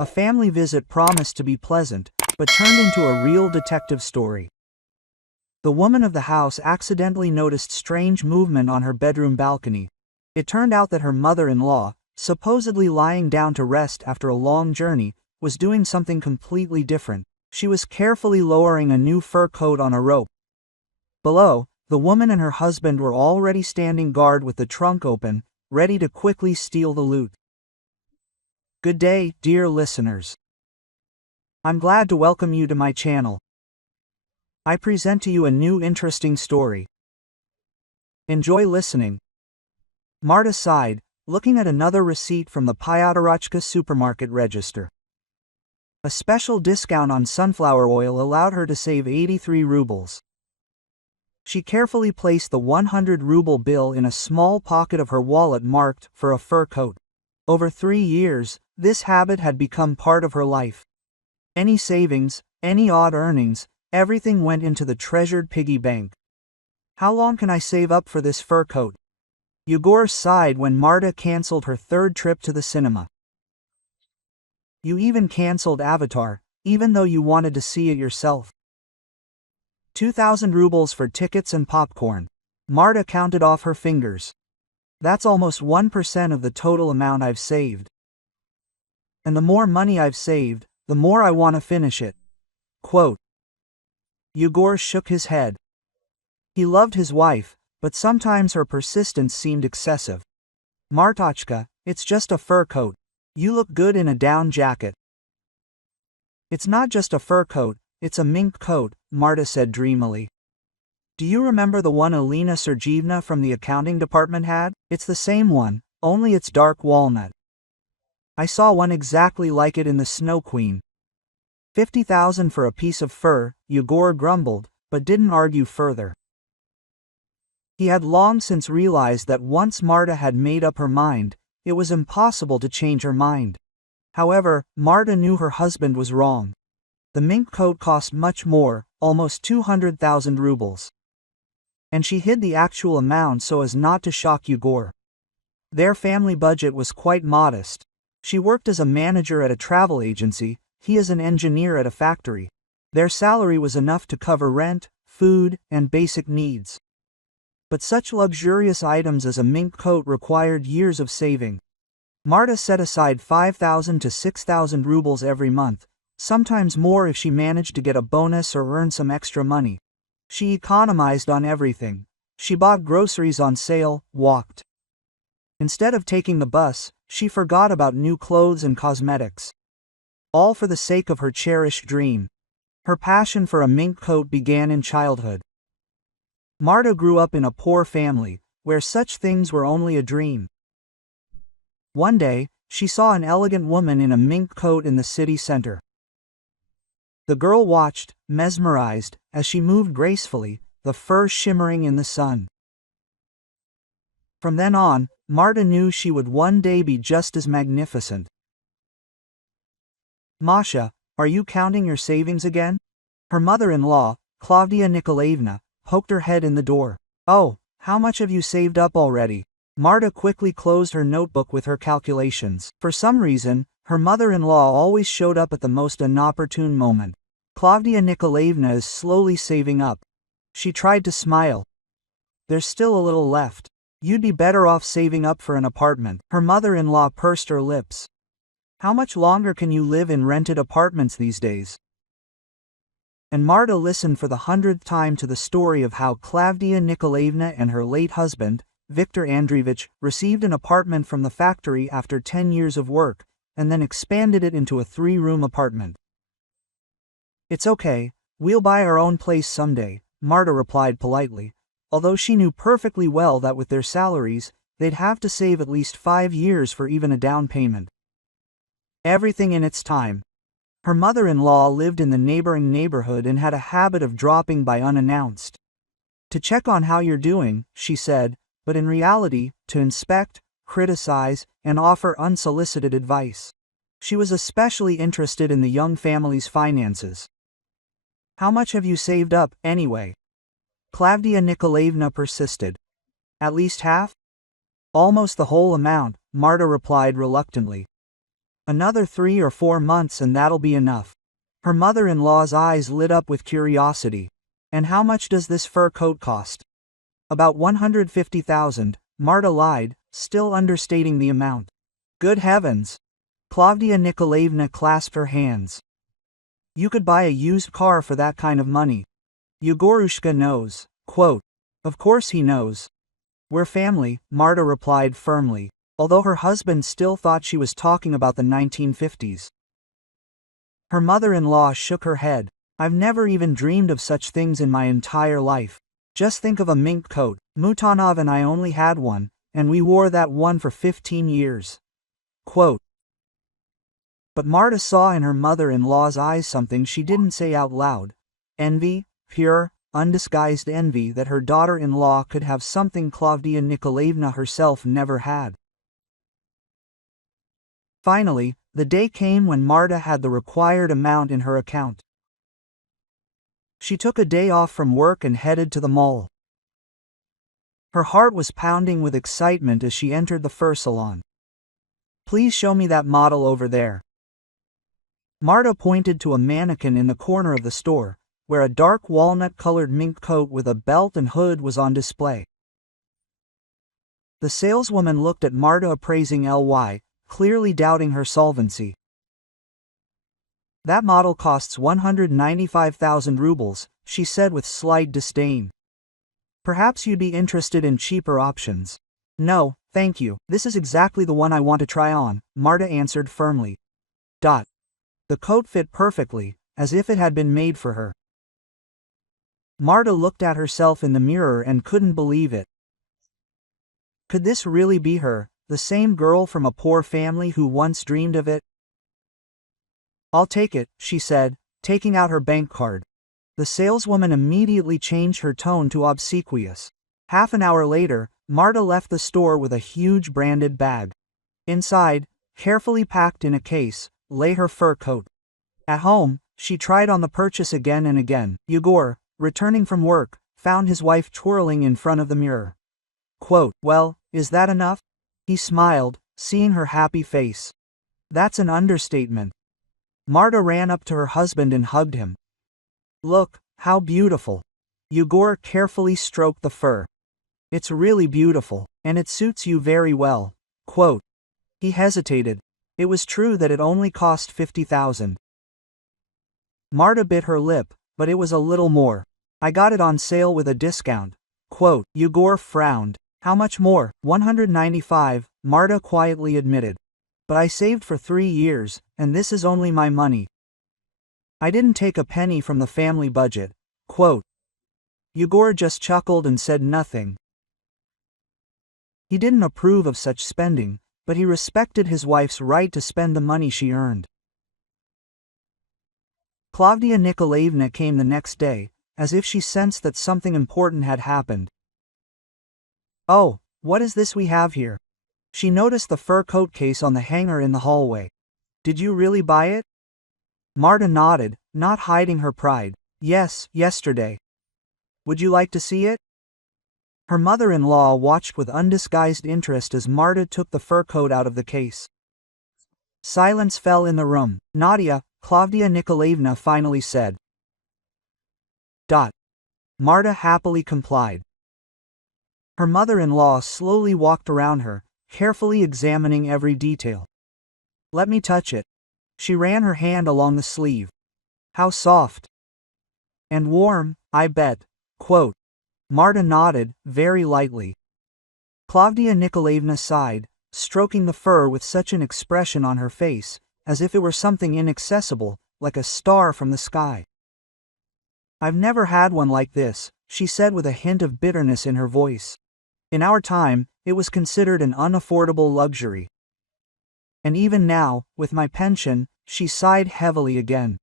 A family visit promised to be pleasant, but turned into a real detective story. The woman of the house accidentally noticed strange movement on her bedroom balcony. It turned out that her mother-in-law, supposedly lying down to rest after a long journey, was doing something completely different. She was carefully lowering a new fur coat on a rope. Below, the woman and her husband were already standing guard with the trunk open, ready to quickly steal the loot. Good day, dear listeners. I'm glad to welcome you to my channel. I present to you a new interesting story. Enjoy listening. Marta sighed, looking at another receipt from the Pyatarachka supermarket register. A special discount on sunflower oil allowed her to save 83 rubles. She carefully placed the 100 ruble bill in a small pocket of her wallet marked for a fur coat. Over 3 years, this habit had become part of her life. Any savings, any odd earnings, everything went into the treasured piggy bank. How long can I save up for this fur coat? Yegor sighed when Marta cancelled her third trip to the cinema. You even cancelled Avatar, even though you wanted to see it yourself. 2,000 rubles for tickets and popcorn. Marta counted off her fingers. That's almost 1% of the total amount I've saved. And the more money I've saved, the more I want to finish it. Quote. Yegor shook his head. He loved his wife, but sometimes her persistence seemed excessive. Martachka, it's just a fur coat. You look good in a down jacket. It's not just a fur coat, it's a mink coat, Marta said dreamily. Do you remember the one Alina Sergeyevna from the accounting department had? It's the same one, only it's dark walnut. I saw one exactly like it in the Snow Queen. 50,000 for a piece of fur, Yegor grumbled, but didn't argue further. He had long since realized that once Marta had made up her mind, it was impossible to change her mind. However, Marta knew her husband was wrong. The mink coat cost much more, almost 200,000 rubles. And she hid the actual amount so as not to shock Yegor. Their family budget was quite modest. She worked as a manager at a travel agency, he as an engineer at a factory. Their salary was enough to cover rent, food, and basic needs. But such luxurious items as a mink coat required years of saving. Marta set aside 5,000 to 6,000 rubles every month, sometimes more if she managed to get a bonus or earn some extra money. She economized on everything. She bought groceries on sale, walked. Instead of taking the bus, she forgot about new clothes and cosmetics. All for the sake of her cherished dream. Her passion for a mink coat began in childhood. Marta grew up in a poor family, where such things were only a dream. One day, she saw an elegant woman in a mink coat in the city center. The girl watched, mesmerized, as she moved gracefully, the fur shimmering in the sun. From then on, Marta knew she would one day be just as magnificent. Masha, are you counting your savings again? Her mother-in-law, Klavdia Nikolaevna, poked her head in the door. Oh, how much have you saved up already? Marta quickly closed her notebook with her calculations. For some reason, her mother-in-law always showed up at the most inopportune moment. Klavdia Nikolaevna is slowly saving up. She tried to smile. There's still a little left. You'd be better off saving up for an apartment. Her mother-in-law pursed her lips. How much longer can you live in rented apartments these days? And Marta listened for the 100th time to the story of how Klavdia Nikolaevna and her late husband, Viktor Andreevich, received an apartment from the factory after 10 years of work, and then expanded it into a 3-room apartment. It's okay, we'll buy our own place someday, Marta replied politely, although she knew perfectly well that with their salaries, they'd have to save at least 5 years for even a down payment. Everything in its time. Her mother-in-law lived in the neighboring neighborhood and had a habit of dropping by unannounced. To check on how you're doing, she said, but in reality, to inspect, criticize, and offer unsolicited advice. She was especially interested in the young family's finances. How much have you saved up, anyway? Klavdia Nikolaevna persisted. At least half? Almost the whole amount, Marta replied reluctantly. Another 3 or 4 months and that'll be enough. Her mother-in-law's eyes lit up with curiosity. And how much does this fur coat cost? About 150,000, Marta lied, still understating the amount. Good heavens! Klavdia Nikolaevna clasped her hands. You could buy a used car for that kind of money. Yegorushka knows. Quote, of course he knows. We're family, Marta replied firmly, although her husband still thought she was talking about the 1950s. Her mother-in-law shook her head. I've never even dreamed of such things in my entire life. Just think of a mink coat. Mutanov and I only had one, and we wore that one for 15 years. Quote, but Marta saw in her mother-in-law's eyes something she didn't say out loud. Envy, pure, undisguised envy that her daughter-in-law could have something Klavdia Nikolaevna herself never had. Finally, the day came when Marta had the required amount in her account. She took a day off from work and headed to the mall. Her heart was pounding with excitement as she entered the fur salon. Please show me that model over there. Marta pointed to a mannequin in the corner of the store, where a dark walnut-colored mink coat with a belt and hood was on display. The saleswoman looked at Marta appraising LY, clearly doubting her solvency. That model costs 195,000 rubles, she said with slight disdain. Perhaps you'd be interested in cheaper options. No, thank you, this is exactly the one I want to try on, Marta answered firmly. The coat fit perfectly, as if it had been made for her. Marta looked at herself in the mirror and couldn't believe it. Could this really be her, the same girl from a poor family who once dreamed of it? I'll take it, she said, taking out her bank card. The saleswoman immediately changed her tone to obsequious. Half an hour later, Marta left the store with a huge branded bag. Inside, carefully packed in a case, lay her fur coat. At home, she tried on the purchase again and again. Yegor, returning from work, found his wife twirling in front of the mirror. Quote, well, is that enough? He smiled, seeing her happy face. That's an understatement. Marta ran up to her husband and hugged him. Look, how beautiful. Yegor carefully stroked the fur. It's really beautiful, and it suits you very well. Quote. He hesitated. It was true that it only cost 50,000. Marta bit her lip, but it was a little more. I got it on sale with a discount. Quote. Yegor frowned. How much more? 195, Marta quietly admitted. But I saved for 3 years, and this is only my money. I didn't take a penny from the family budget. Quote. Yegor just chuckled and said nothing. He didn't approve of such spending, but he respected his wife's right to spend the money she earned. Klavdia Nikolaevna came the next day, as if she sensed that something important had happened. Oh, what is this we have here? She noticed the fur coat case on the hanger in the hallway. Did you really buy it? Marta nodded, not hiding her pride. Yes, yesterday. Would you like to see it? Her mother-in-law watched with undisguised interest as Marta took the fur coat out of the case. Silence fell in the room. Nadia, Klavdia Nikolaevna finally said. Marta happily complied. Her mother-in-law slowly walked around her, carefully examining every detail. Let me touch it. She ran her hand along the sleeve. How soft. And warm, I bet. Quote. Marta nodded, very lightly. Klavdia Nikolaevna sighed, stroking the fur with such an expression on her face, as if it were something inaccessible, like a star from the sky. I've never had one like this, she said with a hint of bitterness in her voice. In our time, it was considered an unaffordable luxury. And even now, with my pension, she sighed heavily again.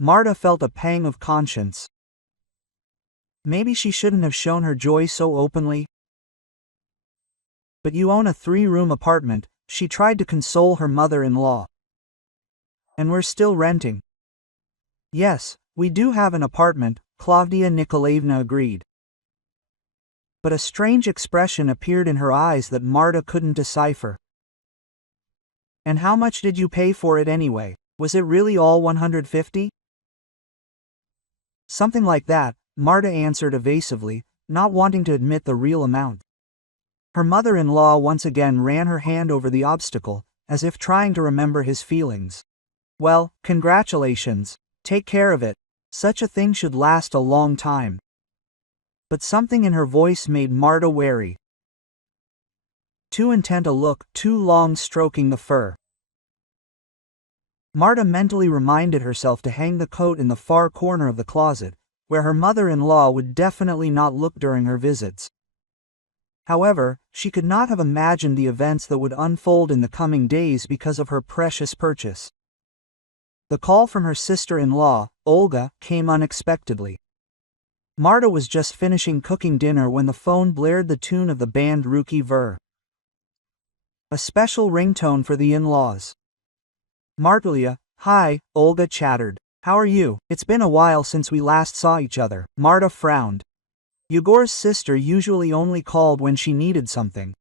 Marta felt a pang of conscience. Maybe she shouldn't have shown her joy so openly. But you own a 3-room apartment, she tried to console her mother-in-law. And we're still renting. Yes, we do have an apartment, Klavdia Nikolaevna agreed. But a strange expression appeared in her eyes that Marta couldn't decipher. And how much did you pay for it anyway? Was it really all $150? Something like that, Marta answered evasively, not wanting to admit the real amount. Her mother-in-law once again ran her hand over the obstacle, as if trying to remember his feelings. Well, congratulations. Take care of it. Such a thing should last a long time. But something in her voice made Marta wary. Too intent a look, too long stroking the fur. Marta mentally reminded herself to hang the coat in the far corner of the closet, where her mother-in-law would definitely not look during her visits. However, she could not have imagined the events that would unfold in the coming days because of her precious purchase. The call from her sister-in-law, Olga, came unexpectedly. Marta was just finishing cooking dinner when the phone blared the tune of the band Ruki Ver. A special ringtone for the in-laws. Martulia, hi, Olga chattered. How are you? It's been a while since we last saw each other. Marta frowned. Yegor's sister usually only called when she needed something.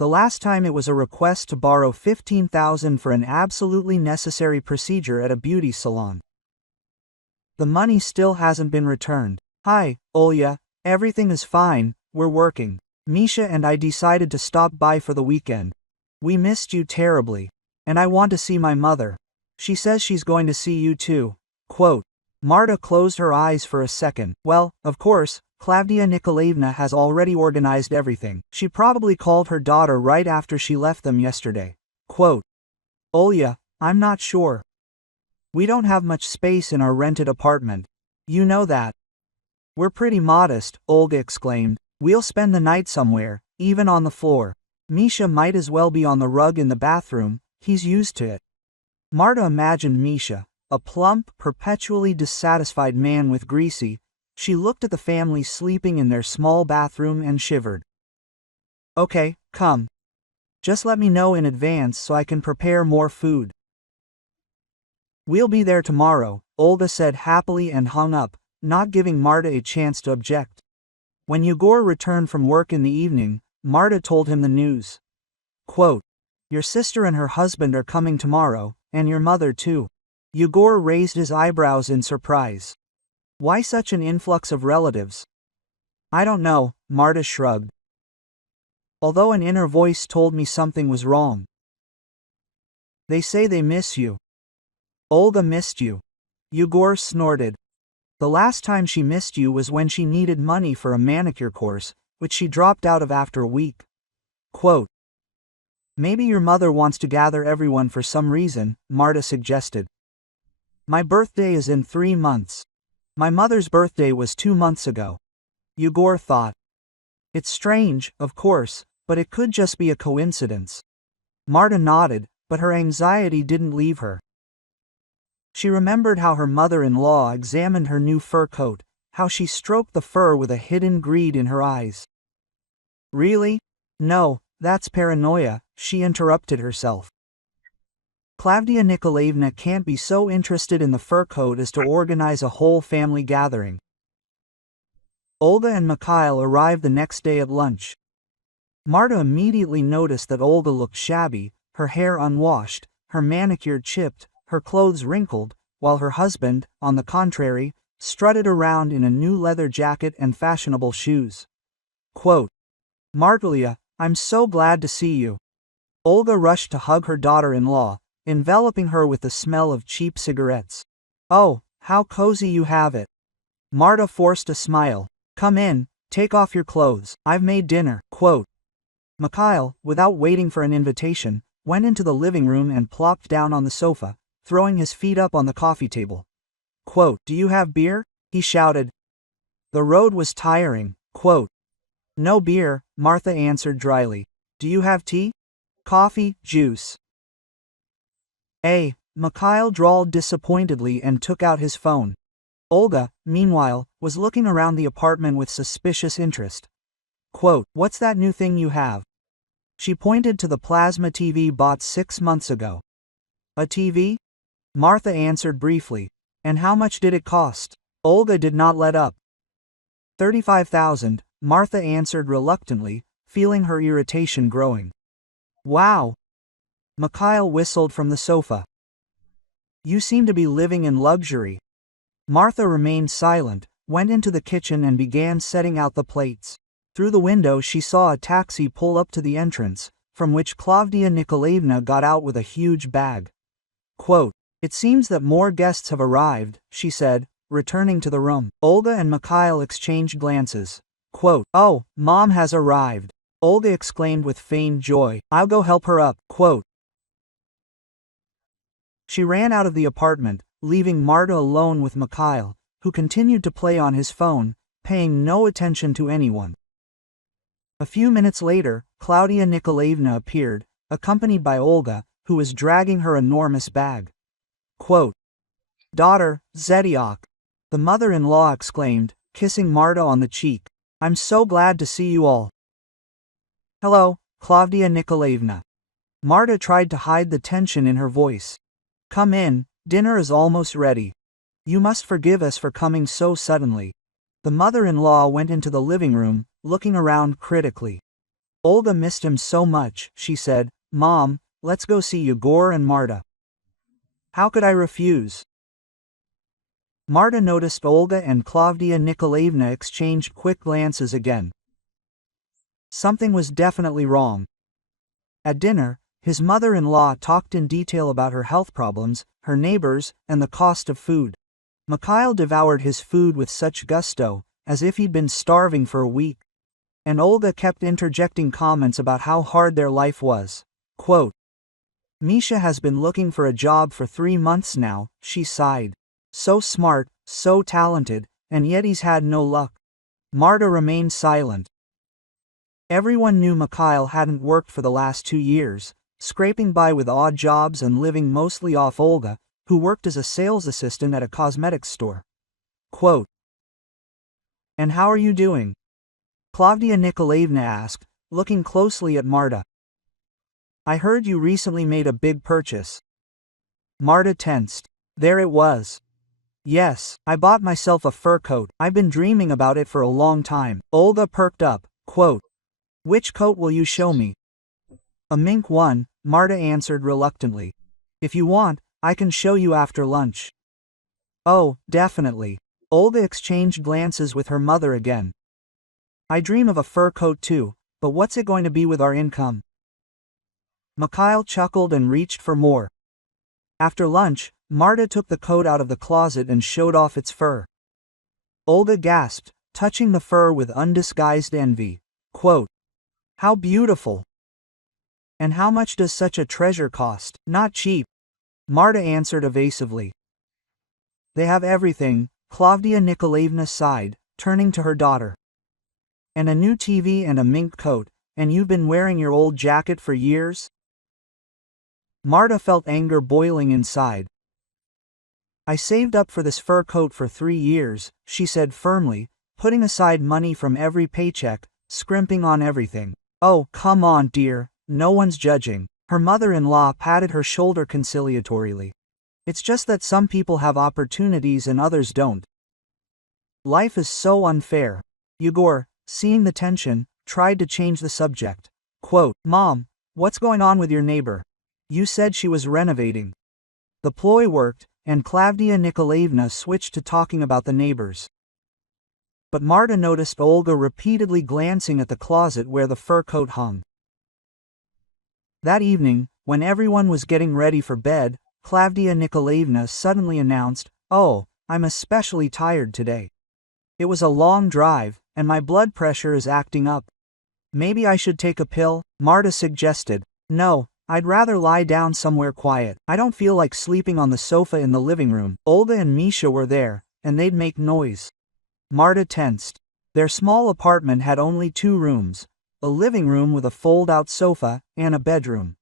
The last time it was a request to borrow $15,000 for an absolutely necessary procedure at a beauty salon. The money still hasn't been returned. Hi, Olya, everything is fine, we're working. Misha and I decided to stop by for the weekend. We missed you terribly. And I want to see my mother. She says she's going to see you too. Quote. Marta closed her eyes for a second. Well, of course, Klavdia Nikolaevna has already organized everything. She probably called her daughter right after she left them yesterday. Quote. Olya, I'm not sure. We don't have much space in our rented apartment. You know that. We're pretty modest, Olga exclaimed. We'll spend the night somewhere, even on the floor. Misha might as well be on the rug in the bathroom, he's used to it. Marta imagined Misha, a plump, perpetually dissatisfied man with greasy. She looked at the family sleeping in their small bathroom and shivered. Okay, come. Just let me know in advance so I can prepare more food. We'll be there tomorrow, Olga said happily and hung up, not giving Marta a chance to object. When Yegor returned from work in the evening, Marta told him the news. Quote, your sister and her husband are coming tomorrow, and your mother too. Yegor raised his eyebrows in surprise. Why such an influx of relatives? I don't know, Marta shrugged. Although an inner voice told me something was wrong. They say they miss you. Olga missed you. Yegor snorted. The last time she missed you was when she needed money for a manicure course, which she dropped out of after a week. Quote. Maybe your mother wants to gather everyone for some reason, Marta suggested. My birthday is in 3 months. My mother's birthday was 2 months ago. Yegor thought. It's strange, of course, but it could just be a coincidence. Marta nodded, but her anxiety didn't leave her. She remembered how her mother-in-law examined her new fur coat, how she stroked the fur with a hidden greed in her eyes. Really? No, that's paranoia, she interrupted herself. Klavdia Nikolaevna can't be so interested in the fur coat as to organize a whole family gathering. Olga and Mikhail arrived the next day at lunch. Marta immediately noticed that Olga looked shabby, her hair unwashed, her manicure chipped, her clothes wrinkled, while her husband, on the contrary, strutted around in a new leather jacket and fashionable shoes. Quote, Martulia, I'm so glad to see you. Olga rushed to hug her daughter-in-law, enveloping her with the smell of cheap cigarettes. Oh, how cozy you have it. Marta forced a smile. Come in, take off your clothes, I've made dinner. Quote. Mikhail, without waiting for an invitation, went into the living room and plopped down on the sofa, throwing his feet up on the coffee table. Quote, do you have beer? He shouted. The road was tiring. Quote, no beer, Martha answered dryly. Do you have tea? Coffee, juice. Mikhail drawled disappointedly and took out his phone. Olga, meanwhile, was looking around the apartment with suspicious interest. Quote, what's that new thing you have? She pointed to the plasma TV bought 6 months ago. A TV? Martha answered briefly. And how much did it cost? Olga did not let up. 35,000, Martha answered reluctantly, feeling her irritation growing. Wow! Mikhail whistled from the sofa. You seem to be living in luxury. Martha remained silent, went into the kitchen and began setting out the plates. Through the window she saw a taxi pull up to the entrance, from which Klavdia Nikolaevna got out with a huge bag. Quote, "It seems that more guests have arrived," she said, returning to the room. Olga and Mikhail exchanged glances. Quote, "Oh, Mom has arrived," Olga exclaimed with feigned joy. "I'll go help her up." Quote. She ran out of the apartment, leaving Marta alone with Mikhail, who continued to play on his phone, paying no attention to anyone. A few minutes later, Klavdia Nikolaevna appeared, accompanied by Olga, who was dragging her enormous bag. Quote, "Daughter, Zediak," the mother-in-law exclaimed, kissing Marta on the cheek. "I'm so glad to see you all." "Hello, Klavdia Nikolaevna." Marta tried to hide the tension in her voice. "Come in, dinner is almost ready. You must forgive us for coming so suddenly." The mother-in-law went into the living room, looking around critically. Olga missed him so much, she said. "Mom, let's go see Yegor and Marta." "How could I refuse?" Marta noticed Olga and Klavdia Nikolaevna exchanged quick glances again. Something was definitely wrong. At dinner, his mother-in-law talked in detail about her health problems, her neighbors, and the cost of food. Mikhail devoured his food with such gusto, as if he'd been starving for a week. And Olga kept interjecting comments about how hard their life was. Quote, "Misha has been looking for a job for 3 months now," she sighed. "So smart, so talented, and yet he's had no luck." Marta remained silent. Everyone knew Mikhail hadn't worked for the last 2 years, scraping by with odd jobs and living mostly off Olga, who worked as a sales assistant at a cosmetics store. Quote, "And how are you doing?" Klavdia Nikolaevna asked, looking closely at Marta. "I heard you recently made a big purchase." Marta tensed. There it was. "Yes, I bought myself a fur coat. I've been dreaming about it for a long time." Olga perked up. Quote, "Which coat will you show me?" "A mink one," Marta answered reluctantly. "If you want, I can show you after lunch." "Oh, definitely." Olga exchanged glances with her mother again. "I dream of a fur coat too, but what's it going to be with our income?" Mikhail chuckled and reached for more. After lunch, Marta took the coat out of the closet and showed off its fur. Olga gasped, touching the fur with undisguised envy. Quote, "How beautiful! And how much does such a treasure cost?" "Not cheap," Marta answered evasively. "They have everything," Klavdia Nikolaevna sighed, turning to her daughter. "And a new TV and a mink coat, and you've been wearing your old jacket for years?" Marta felt anger boiling inside. "I saved up for this fur coat for 3 years," she said firmly, putting aside money from every paycheck, scrimping on everything. "Oh, come on, dear, no one's judging." Her mother-in-law patted her shoulder conciliatorily. "It's just that some people have opportunities and others don't. Life is so unfair." Yegor, seeing the tension, tried to change the subject. Quote, "Mom, what's going on with your neighbor? You said she was renovating." The ploy worked, and Klavdia Nikolaevna switched to talking about the neighbors. But Marta noticed Olga repeatedly glancing at the closet where the fur coat hung. That evening, when everyone was getting ready for bed, Klavdia Nikolaevna suddenly announced, "Oh, I'm especially tired today. It was a long drive, and my blood pressure is acting up. Maybe I should take a pill?" Marta suggested. "No, I'd rather lie down somewhere quiet. I don't feel like sleeping on the sofa in the living room." Olga and Misha were there, and they'd make noise. Marta tensed. Their small apartment had only 2 rooms, a living room with a fold-out sofa, and a bedroom.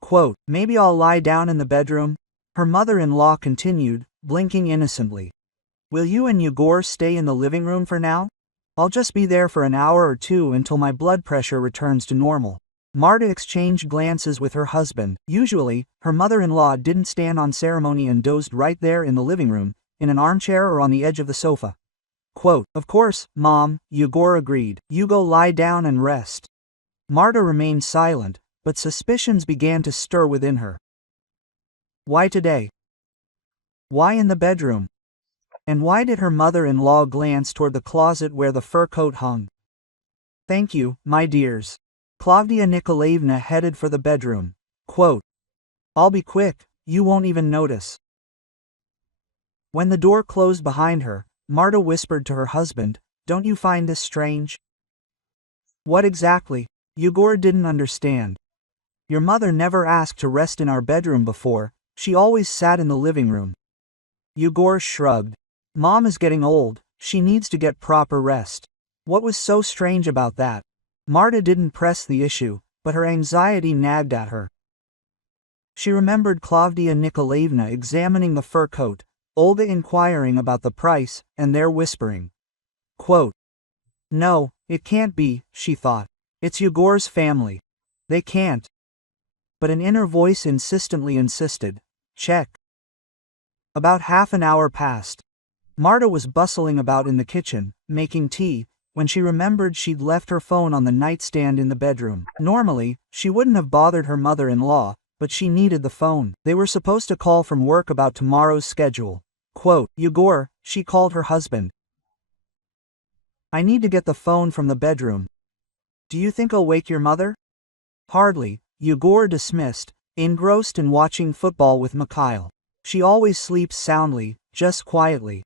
Quote, "Maybe I'll lie down in the bedroom?" Her mother-in-law continued, blinking innocently. "Will you and Yegor stay in the living room for now? I'll just be there for an hour or 2 until my blood pressure returns to normal." Marta exchanged glances with her husband. Usually, her mother-in-law didn't stand on ceremony and dozed right there in the living room, in an armchair or on the edge of the sofa. Quote, "Of course, Mom," Yegor agreed. "You go lie down and rest." Marta remained silent, but suspicions began to stir within her. Why today? Why in the bedroom? And why did her mother-in-law glance toward the closet where the fur coat hung? Thank you, my dears. Klavdia Nikolaevna headed for the bedroom. Quote, I'll be quick, you won't even notice. When the door closed behind her, Marta whispered to her husband, Don't you find this strange? What exactly? Yegor didn't understand. Your mother never asked to rest in our bedroom before, she always sat in the living room. Yegor shrugged. Mom is getting old, she needs to get proper rest. What was so strange about that? Marta didn't press the issue, but her anxiety nagged at her. She remembered Klavdia Nikolaevna examining the fur coat, Olga inquiring about the price, and their whispering. Quote, No, it can't be, she thought. It's Yegor's family. They can't. But an inner voice insistently insisted, Check. About half an hour passed. Marta was bustling about in the kitchen, making tea, when she remembered she'd left her phone on the nightstand in the bedroom. Normally, she wouldn't have bothered her mother-in-law, but she needed the phone. They were supposed to call from work about tomorrow's schedule. Quote, Yegor, she called her husband. I need to get the phone from the bedroom. Do you think I'll wake your mother? Hardly, Yegor dismissed, engrossed in watching football with Mikhail. She always sleeps soundly, just quietly.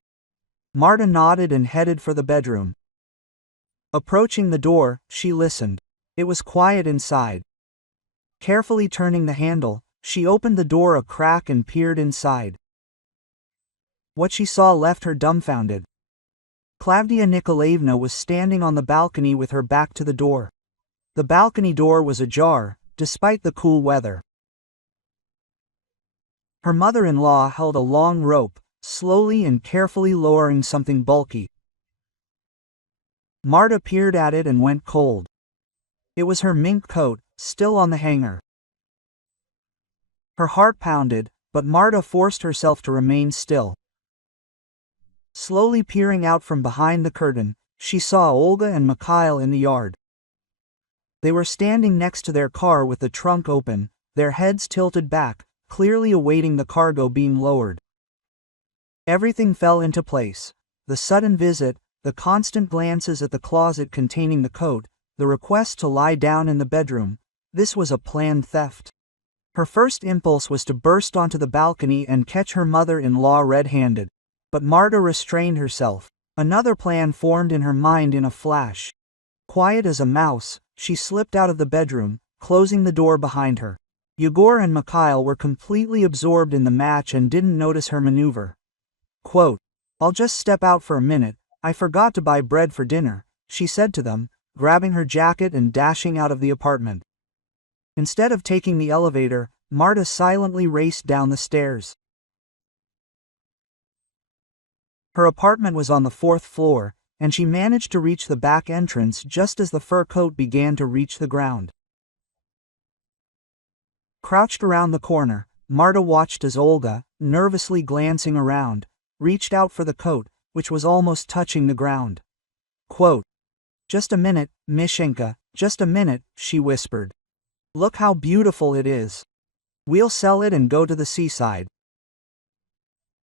Marta nodded and headed for the bedroom. Approaching the door, she listened. It was quiet inside. Carefully turning the handle, she opened the door a crack and peered inside. What she saw left her dumbfounded. Klavdia Nikolaevna was standing on the balcony with her back to the door. The balcony door was ajar, despite the cool weather. Her mother-in-law held a long rope, slowly and carefully lowering something bulky. Marta peered at it and went cold. It was her mink coat, still on the hanger. Her heart pounded, but Marta forced herself to remain still. Slowly peering out from behind the curtain, she saw Olga and Mikhail in the yard. They were standing next to their car with the trunk open, their heads tilted back, clearly awaiting the cargo being lowered. Everything fell into place. The sudden visit, the constant glances at the closet containing the coat, the request to lie down in the bedroom. This was a planned theft. Her first impulse was to burst onto the balcony and catch her mother-in-law red-handed. But Marta restrained herself. Another plan formed in her mind in a flash. Quiet as a mouse, she slipped out of the bedroom, closing the door behind her. Yegor and Mikhail were completely absorbed in the match and didn't notice her maneuver. Quote, I'll just step out for a minute, I forgot to buy bread for dinner, she said to them, grabbing her jacket and dashing out of the apartment. Instead of taking the elevator, Marta silently raced down the stairs. Her apartment was on the 4th floor, and she managed to reach the back entrance just as the fur coat began to reach the ground. Crouched around the corner, Marta watched as Olga, nervously glancing around, reached out for the coat, which was almost touching the ground. Quote, Just a minute, Mishenka, just a minute, she whispered. Look how beautiful it is. We'll sell it and go to the seaside.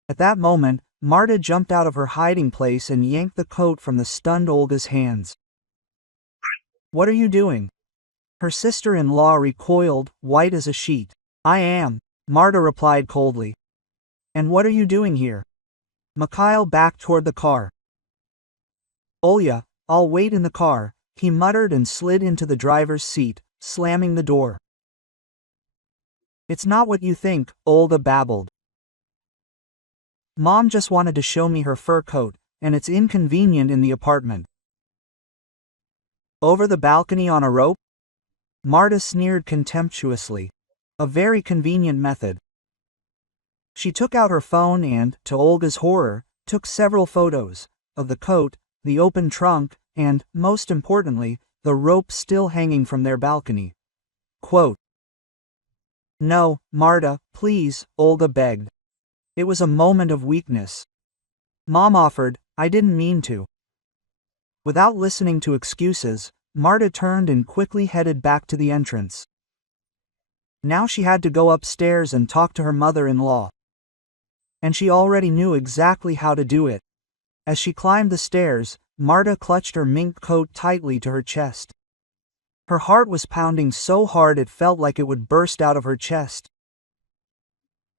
At that moment, Marta jumped out of her hiding place and yanked the coat from the stunned Olga's hands. What are you doing? Her sister-in-law recoiled, white as a sheet. I am, Marta replied coldly. And what are you doing here? Mikhail backed toward the car. Olya, I'll wait in the car, he muttered and slid into the driver's seat, slamming the door. It's not what you think, Olga babbled. Mom just wanted to show me her fur coat, and it's inconvenient in the apartment. Over the balcony on a rope? Marta sneered contemptuously. A very convenient method. She took out her phone and, to Olga's horror, took several photos, of the coat, the open trunk, and, most importantly, the rope still hanging from their balcony. Quote, No, Marta, please, Olga begged. It was a moment of weakness. Mom offered, I didn't mean to. Without listening to excuses, Marta turned and quickly headed back to the entrance. Now she had to go upstairs and talk to her mother-in-law. And she already knew exactly how to do it. As she climbed the stairs, Marta clutched her mink coat tightly to her chest. Her heart was pounding so hard it felt like it would burst out of her chest.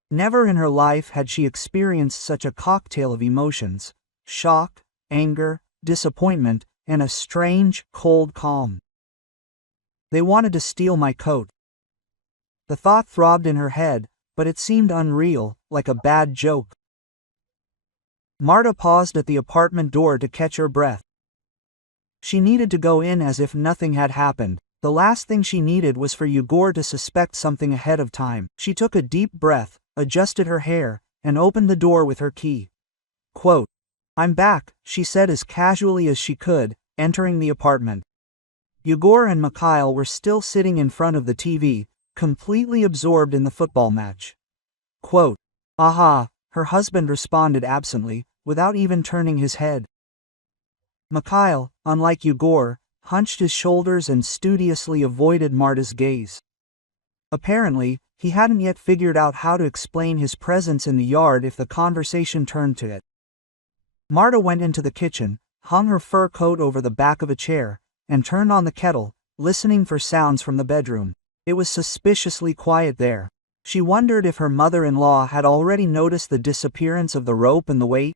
Never in her life had she experienced such a cocktail of emotions: shock, anger, disappointment, and a strange, cold calm. They wanted to steal my coat. The thought throbbed in her head, but it seemed unreal, like a bad joke. Marta paused at the apartment door to catch her breath. She needed to go in as if nothing had happened. The last thing she needed was for Yegor to suspect something ahead of time. She took a deep breath, adjusted her hair, and opened the door with her key. Quote, "I'm back," she said as casually as she could, entering the apartment. Yegor and Mikhail were still sitting in front of the TV, completely absorbed in the football match. Quote, "Aha," her husband responded absently, without even turning his head. Mikhail, unlike Yegor, hunched his shoulders and studiously avoided Marta's gaze. Apparently, he hadn't yet figured out how to explain his presence in the yard if the conversation turned to it. Marta went into the kitchen, hung her fur coat over the back of a chair, and turned on the kettle, listening for sounds from the bedroom. It was suspiciously quiet there. She wondered if her mother-in-law had already noticed the disappearance of the rope and the weight.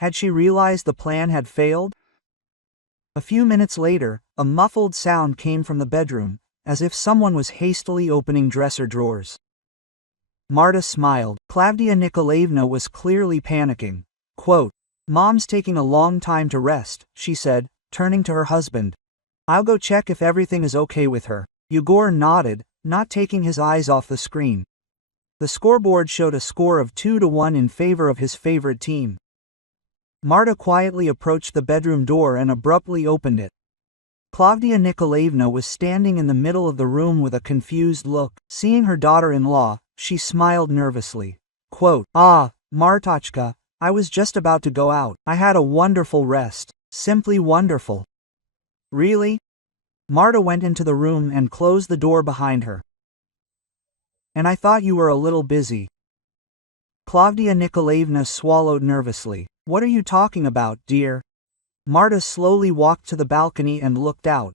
Had she realized the plan had failed? A few minutes later, a muffled sound came from the bedroom, as if someone was hastily opening dresser drawers. Marta smiled. Klavdia Nikolaevna was clearly panicking. Quote, "Mom's taking a long time to rest," she said, turning to her husband. "I'll go check if everything is okay with her." Yegor nodded, not taking his eyes off the screen. The scoreboard showed a score of 2-1 in favor of his favorite team. Marta quietly approached the bedroom door and abruptly opened it. Klavdia Nikolaevna was standing in the middle of the room with a confused look. Seeing her daughter-in-law, she smiled nervously. Quote, "Ah, Martochka, I was just about to go out. I had a wonderful rest. Simply wonderful." "Really?" Marta went into the room and closed the door behind her. "And I thought you were a little busy." Klavdia Nikolaevna swallowed nervously. "What are you talking about, dear?" Marta slowly walked to the balcony and looked out.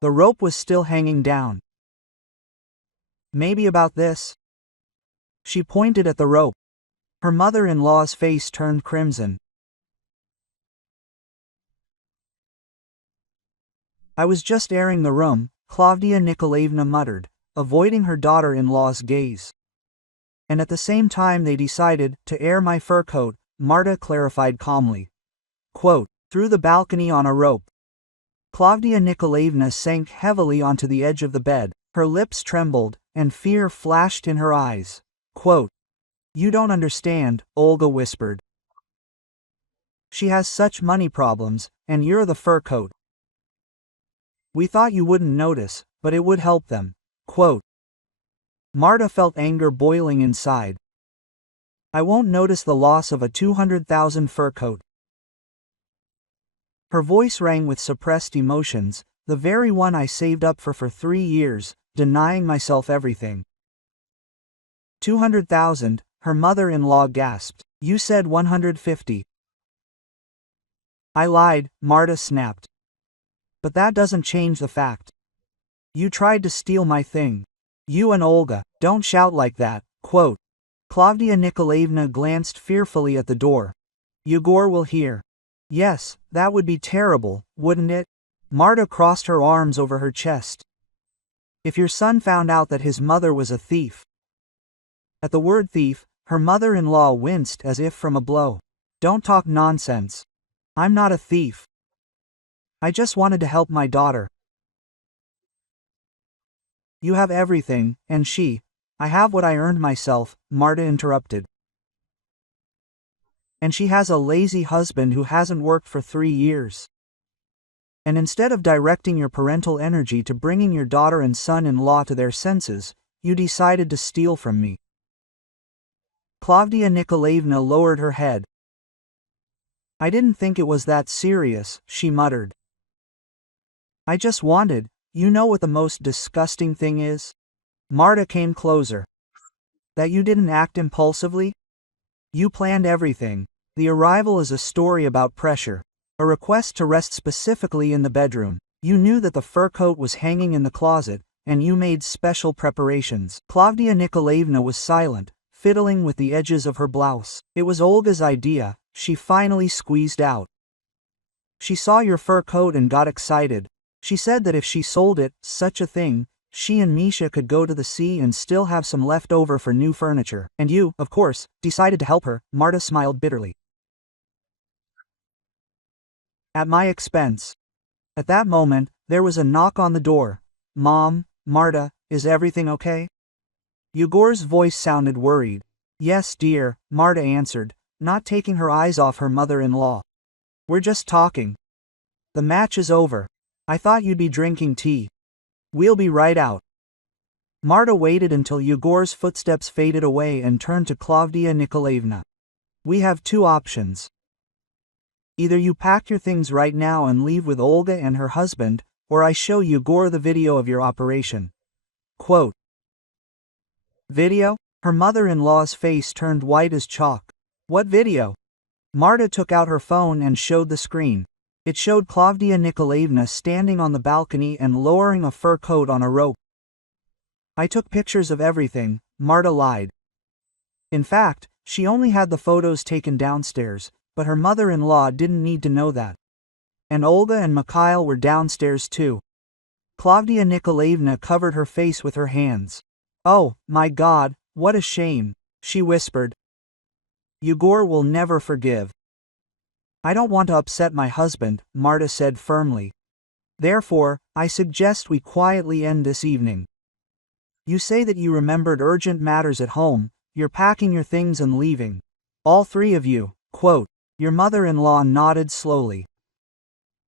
The rope was still hanging down. "Maybe about this?" She pointed at the rope. Her mother-in-law's face turned crimson. "I was just airing the room," Klavdia Nikolaevna muttered, avoiding her daughter-in-law's gaze. "And at the same time they decided to air my fur coat," Marta clarified calmly. Quote, "Through the balcony on a rope." Klavdia Nikolaevna sank heavily onto the edge of the bed. Her lips trembled, and fear flashed in her eyes. Quote, "You don't understand," Olga whispered. "She has such money problems, and you're the fur coat. We thought you wouldn't notice, but it would help them." Quote. Marta felt anger boiling inside. "I won't notice the loss of a 200,000 fur coat." Her voice rang with suppressed emotions, "The very one I saved up for 3 years, denying myself everything." 200,000, her mother-in-law gasped. "You said 150. "I lied," Marta snapped. "But that doesn't change the fact. You tried to steal my thing. You and Olga." "Don't shout like that." Quote. Klavdia Nikolaevna glanced fearfully at the door. "Yegor will hear." "Yes, that would be terrible, wouldn't it?" Marta crossed her arms over her chest. "If your son found out that his mother was a thief." At the word thief, her mother-in-law winced as if from a blow. "Don't talk nonsense. I'm not a thief. I just wanted to help my daughter." "You have everything, and I have what I earned myself," Marta interrupted. "And she has a lazy husband who hasn't worked for 3 years. And instead of directing your parental energy to bringing your daughter and son-in-law to their senses, you decided to steal from me." Klavdia Nikolaevna lowered her head. "I didn't think it was that serious," she muttered. "I just wanted, you know what the most disgusting thing is? Marta came closer. That you didn't act impulsively? You planned everything. The arrival is a story about pressure. A request to rest specifically in the bedroom. You knew that the fur coat was hanging in the closet, and you made special preparations. Klavdia Nikolaevna was silent, fiddling with the edges of her blouse. It was Olga's idea, she finally squeezed out. She saw your fur coat and got excited. She said that if she sold it, such a thing, she and Misha could go to the sea and still have some left over for new furniture. And you, of course, decided to help her. Marta smiled bitterly. At my expense. At that moment, there was a knock on the door. Mom, Marta, is everything okay? Yegor's voice sounded worried. Yes, dear, Marta answered, not taking her eyes off her mother-in-law. We're just talking. The match is over. I thought you'd be drinking tea. We'll be right out. Marta waited until Yegor's footsteps faded away and turned to Klavdia Nikolaevna. We have two options. Either you pack your things right now and leave with Olga and her husband, or I show Yegor the video of your operation. Quote. Video? Her mother-in-law's face turned white as chalk. What video? Marta took out her phone and showed the screen. It showed Klavdia Nikolaevna standing on the balcony and lowering a fur coat on a rope. I took pictures of everything, Marta lied. In fact, she only had the photos taken downstairs, but her mother-in-law didn't need to know that. And Olga and Mikhail were downstairs too. Klavdia Nikolaevna covered her face with her hands. Oh, my God, what a shame, she whispered. Yegor will never forgive. I don't want to upset my husband, Marta said firmly. Therefore, I suggest we quietly end this evening. You say that you remembered urgent matters at home, you're packing your things and leaving. All three of you, quote. Your mother-in-law nodded slowly.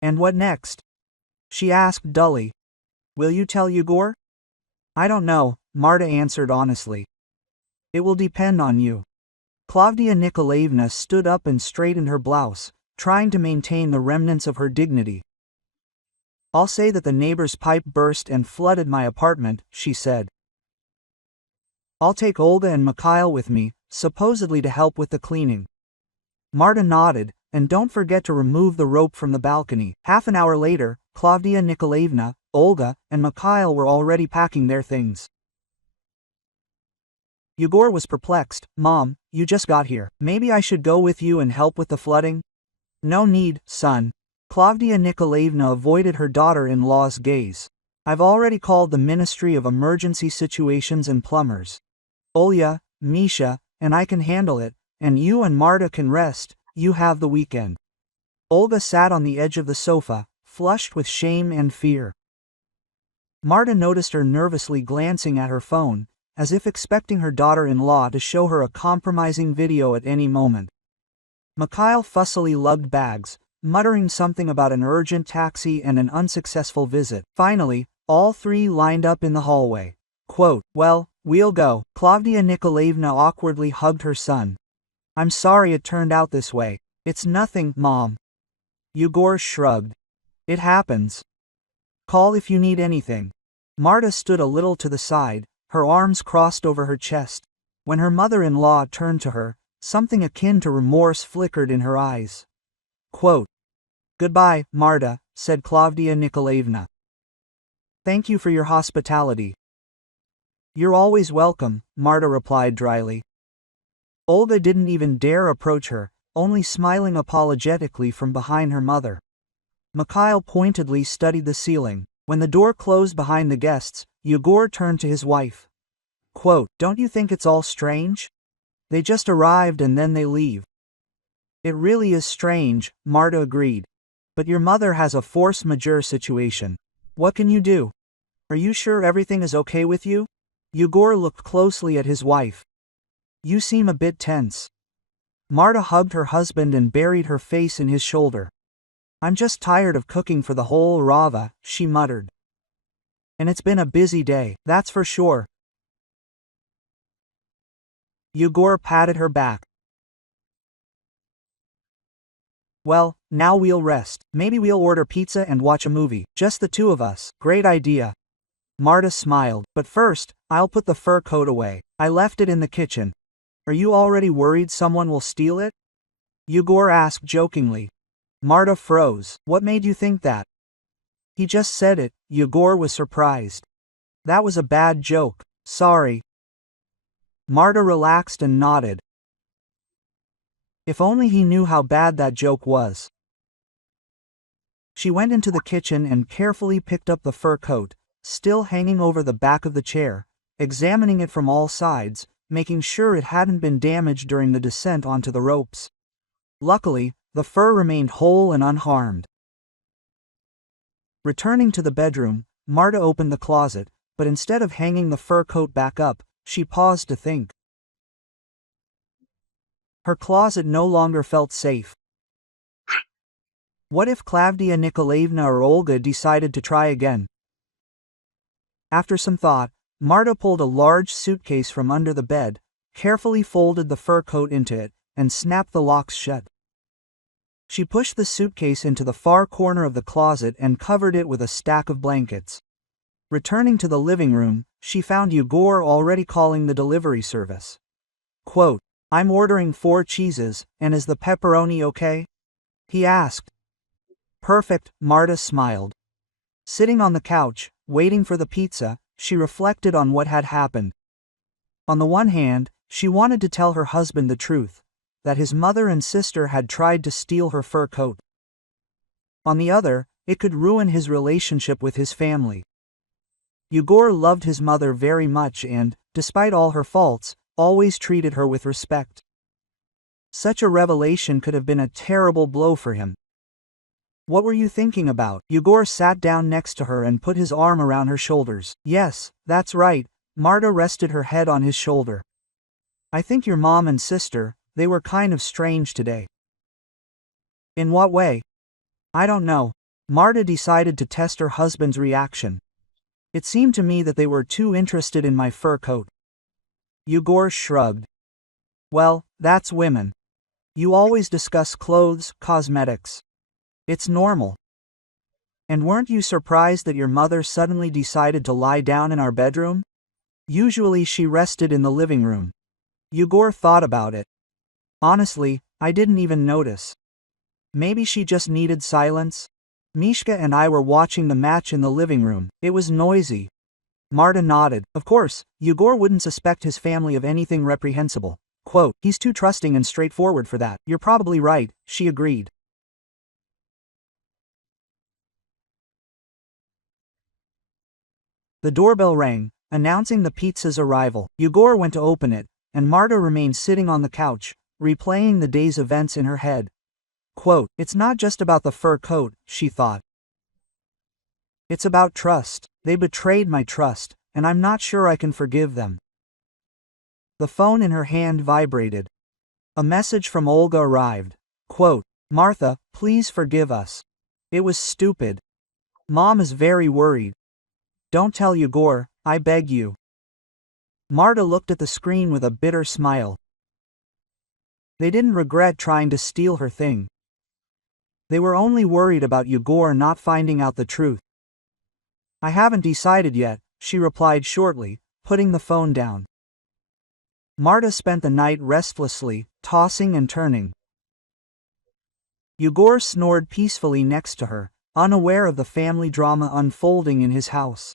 And what next? She asked dully. Will you tell Yegor? I don't know, Marta answered honestly. It will depend on you. Klavdia Nikolaevna stood up and straightened her blouse, trying to maintain the remnants of her dignity. I'll say that the neighbor's pipe burst and flooded my apartment, she said. I'll take Olga and Mikhail with me, supposedly to help with the cleaning. Marta nodded, and don't forget to remove the rope from the balcony. Half an hour later, Klavdia Nikolaevna, Olga, and Mikhail were already packing their things. Yegor was perplexed. Mom, you just got here. Maybe I should go with you and help with the flooding? No need, son. Klavdia Nikolaevna avoided her daughter-in-law's gaze. I've already called the Ministry of Emergency Situations and plumbers. Olya, Misha, and I can handle it, and you and Marta can rest, you have the weekend. Olga sat on the edge of the sofa, flushed with shame and fear. Marta noticed her nervously glancing at her phone, as if expecting her daughter-in-law to show her a compromising video at any moment. Mikhail fussily lugged bags, muttering something about an urgent taxi and an unsuccessful visit. Finally, all three lined up in the hallway. Quote, well, we'll go. Klavdia Nikolaevna awkwardly hugged her son. I'm sorry it turned out this way. It's nothing, Mom. Yegor shrugged. It happens. Call if you need anything. Marta stood a little to the side, her arms crossed over her chest. When her mother-in-law turned to her, something akin to remorse flickered in her eyes. Quote, Goodbye, Marta, said Klavdia Nikolaevna. Thank you for your hospitality. You're always welcome, Marta replied dryly. Olga didn't even dare approach her, only smiling apologetically from behind her mother. Mikhail pointedly studied the ceiling. When the door closed behind the guests, Yegor turned to his wife. Quote, Don't you think it's all strange? They just arrived and then they leave. It really is strange, Marta agreed. But your mother has a force majeure situation. What can you do? Are you sure everything is okay with you? Yegor looked closely at his wife. You seem a bit tense. Marta hugged her husband and buried her face in his shoulder. I'm just tired of cooking for the whole Rava, she muttered. And it's been a busy day, that's for sure. Yegor patted her back. Well, now we'll rest. Maybe we'll order pizza and watch a movie. Just the two of us. Great idea. Marta smiled. But first, I'll put the fur coat away. I left it in the kitchen. Are you already worried someone will steal it? Yegor asked jokingly. Marta froze. What made you think that? He just said it. Yegor was surprised. That was a bad joke. Sorry. Marta relaxed and nodded. If only he knew how bad that joke was. She went into the kitchen and carefully picked up the fur coat, still hanging over the back of the chair, examining it from all sides, making sure it hadn't been damaged during the descent onto the ropes. Luckily, the fur remained whole and unharmed. Returning to the bedroom, Marta opened the closet, but instead of hanging the fur coat back up, she paused to think. Her closet no longer felt safe. What if Klavdia Nikolaevna or Olga decided to try again? After some thought, Marta pulled a large suitcase from under the bed, carefully folded the fur coat into it, and snapped the locks shut. She pushed the suitcase into the far corner of the closet and covered it with a stack of blankets. Returning to the living room, she found Yegor already calling the delivery service. Quote, I'm ordering 4 cheeses, and is the pepperoni okay? He asked. Perfect, Marta smiled. Sitting on the couch, waiting for the pizza, she reflected on what had happened. On the one hand, she wanted to tell her husband the truth, that his mother and sister had tried to steal her fur coat. On the other, it could ruin his relationship with his family. Yegor loved his mother very much and, despite all her faults, always treated her with respect. Such a revelation could have been a terrible blow for him. What were you thinking about? Yegor sat down next to her and put his arm around her shoulders. Yes, that's right. Marta rested her head on his shoulder. I think your mom and sister, they were kind of strange today. In what way? I don't know. Marta decided to test her husband's reaction. It seemed to me that they were too interested in my fur coat. Yegor shrugged. Well, that's women. You always discuss clothes, cosmetics. It's normal. And weren't you surprised that your mother suddenly decided to lie down in our bedroom? Usually she rested in the living room. Yegor thought about it. Honestly, I didn't even notice. Maybe she just needed silence? Mishka and I were watching the match in the living room. It was noisy. Marta nodded. Of course, Yegor wouldn't suspect his family of anything reprehensible. Quote, he's too trusting and straightforward for that. You're probably right, she agreed. The doorbell rang, announcing the pizza's arrival. Yegor went to open it, and Marta remained sitting on the couch, replaying the day's events in her head. Quote, it's not just about the fur coat, she thought. It's about trust. They betrayed my trust, and I'm not sure I can forgive them. The phone in her hand vibrated. A message from Olga arrived. Quote, Martha, please forgive us. It was stupid. Mom is very worried. Don't tell Yegor, I beg you. Marta looked at the screen with a bitter smile. They didn't regret trying to steal her thing. They were only worried about Yegor not finding out the truth. I haven't decided yet, she replied shortly, putting the phone down. Marta spent the night restlessly, tossing and turning. Yegor snored peacefully next to her, unaware of the family drama unfolding in his house.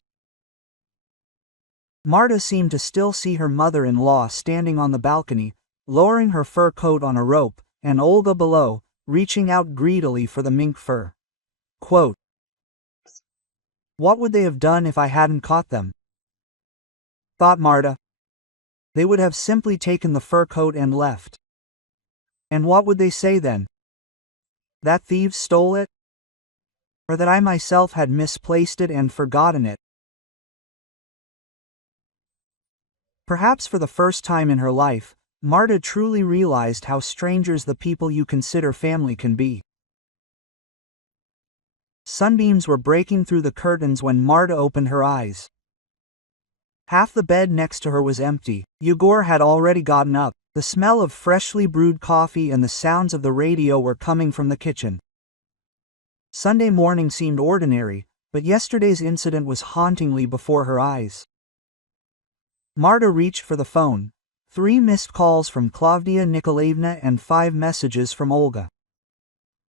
Marta seemed to still see her mother-in-law standing on the balcony, lowering her fur coat on a rope, and Olga below, reaching out greedily for the mink fur. Quote, what would they have done if I hadn't caught them? Thought Marta. They would have simply taken the fur coat and left. And what would they say then? That thieves stole it? Or that I myself had misplaced it and forgotten it? Perhaps for the first time in her life, Marta truly realized how strangers the people you consider family can be. Sunbeams were breaking through the curtains when Marta opened her eyes. Half the bed next to her was empty. Yegor had already gotten up. The smell of freshly brewed coffee and the sounds of the radio were coming from the kitchen. Sunday morning seemed ordinary, but yesterday's incident was hauntingly before her eyes. Marta reached for the phone. 3 missed calls from Klavdia Nikolaevna and 5 messages from Olga.